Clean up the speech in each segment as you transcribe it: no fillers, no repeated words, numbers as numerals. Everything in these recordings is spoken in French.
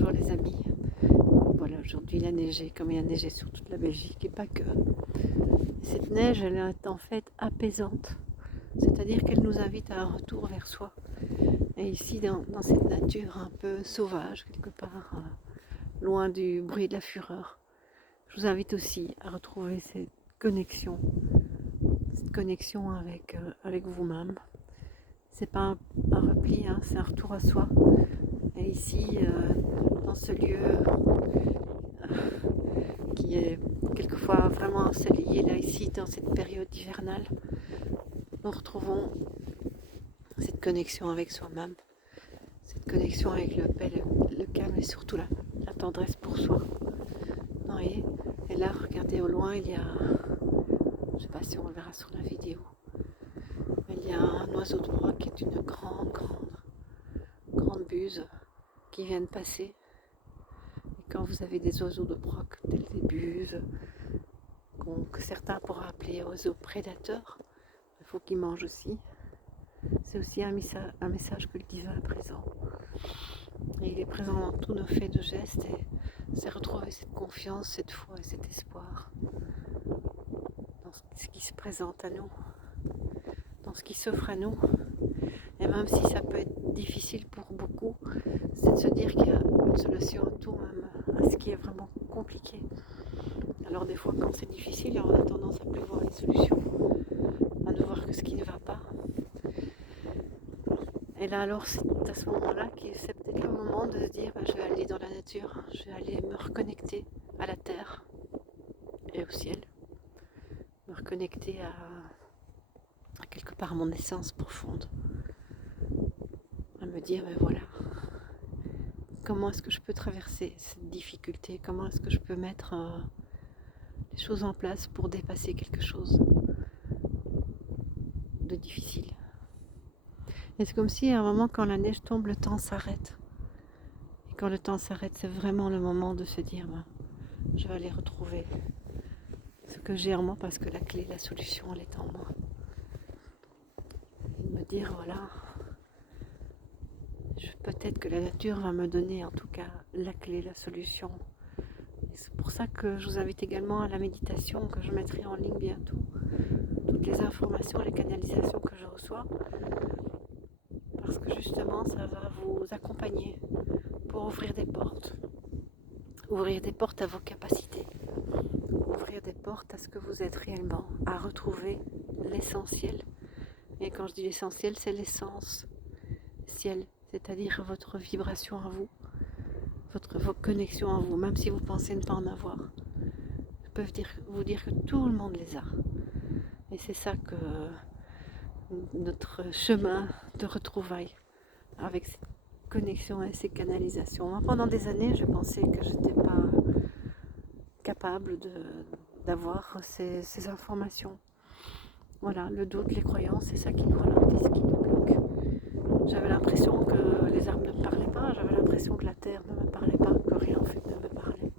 Bonjour les amis. Voilà, aujourd'hui il a neigé comme il a neigé sur toute la Belgique et pas que. Cette neige, elle est en fait apaisante, c'est-à-dire qu'elle nous invite à un retour vers soi. Et ici, dans cette nature un peu sauvage, quelque part, loin du bruit de la fureur, je vous invite aussi à retrouver cette connexion avec vous-même. C'est pas un repli, hein, c'est un retour à soi. Et ici, dans ce lieu qui est quelquefois vraiment ensoleillé, là ici, dans cette période hivernale, nous retrouvons cette connexion avec soi-même, cette connexion avec le paix, le calme et surtout la tendresse pour soi. Vous voyez ? Et là, regardez au loin, il y a, je ne sais pas si on le verra sur la vidéo, mais il y a un oiseau de proie qui est une grande buse qui vient de passer. Et quand vous avez des oiseaux de proie tels des buses, que certains pourraient appeler oiseaux prédateurs, il faut qu'ils mangent aussi. C'est aussi un message que le divin est présent. Et il est présent dans tous nos faits de gestes et c'est retrouver cette confiance, cette foi et cet espoir dans ce qui se présente à nous, dans ce qui s'offre à nous. Et même si ça peut être difficile pour beaucoup, c'est de se dire qu'il y a une solution à tout, même à ce qui est vraiment compliqué. Alors des fois quand c'est difficile, on a tendance à plus voir les solutions, à ne voir que ce qui ne va pas. Et là alors c'est à ce moment-là que c'est peut-être le moment de se dire je vais aller dans la nature, je vais aller me reconnecter à la terre et au ciel, me reconnecter à quelque part à mon essence profonde, à me dire voilà, comment est-ce que je peux traverser cette difficulté, comment est-ce que je peux mettre les choses en place pour dépasser quelque chose de difficile. Et c'est comme si à un moment quand la neige tombe, le temps s'arrête. Et quand le temps s'arrête, c'est vraiment le moment de se dire je vais aller retrouver ce que j'ai en moi parce que la clé, la solution, elle est en moi. Et de me dire voilà, peut-être que la nature va me donner en tout cas la clé, la solution. Et c'est pour ça que je vous invite également à la méditation que je mettrai en ligne bientôt. Toutes les informations, les canalisations que je reçois, parce que justement ça va vous accompagner pour ouvrir des portes à vos capacités, ouvrir des portes à ce que vous êtes réellement, à retrouver l'essentiel. Et quand je dis l'essentiel, c'est l'essence ciel, c'est-à-dire votre vibration à vous, vos connexions à vous, même si vous pensez ne pas en avoir. Je peux vous dire que tout le monde les a. Et c'est ça que notre chemin de retrouvailles avec cette connexion et ces canalisations. Moi, pendant des années, je pensais que je n'étais pas capable d'avoir ces informations. Voilà, le doute, les croyances, c'est ça qui nous ralentit, qui nous bloque. J'avais l'impression que les arbres ne me parlaient pas, j'avais l'impression que la terre ne me parlait pas, que rien en fait ne me parlait.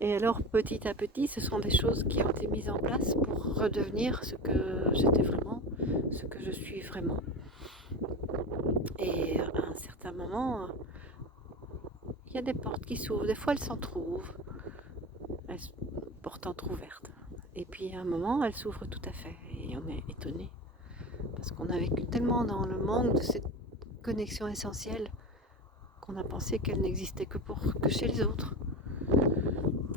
Et alors petit à petit, ce sont des choses qui ont été mises en place pour redevenir ce que j'étais vraiment, ce que je suis vraiment. Et à un certain moment, il y a des portes qui s'ouvrent, des fois elles s'entrouvent, elles sont portes entrouvertes. Et puis à un moment, elles s'ouvrent tout à fait et on est étonné. Parce qu'on a vécu tellement dans le manque de cette connexion essentielle qu'on a pensé qu'elle n'existait que chez les autres.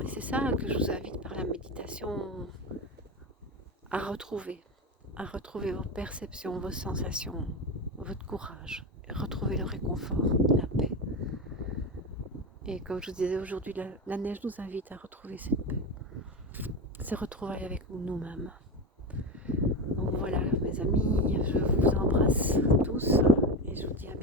Et c'est ça que je vous invite par la méditation à retrouver vos perceptions, vos sensations, votre courage, retrouver le réconfort, la paix. Et comme je vous disais aujourd'hui, la neige nous invite à retrouver cette paix, ces retrouvailles avec nous-mêmes. Donc voilà mes amis, je vous embrasse tous et je vous dis à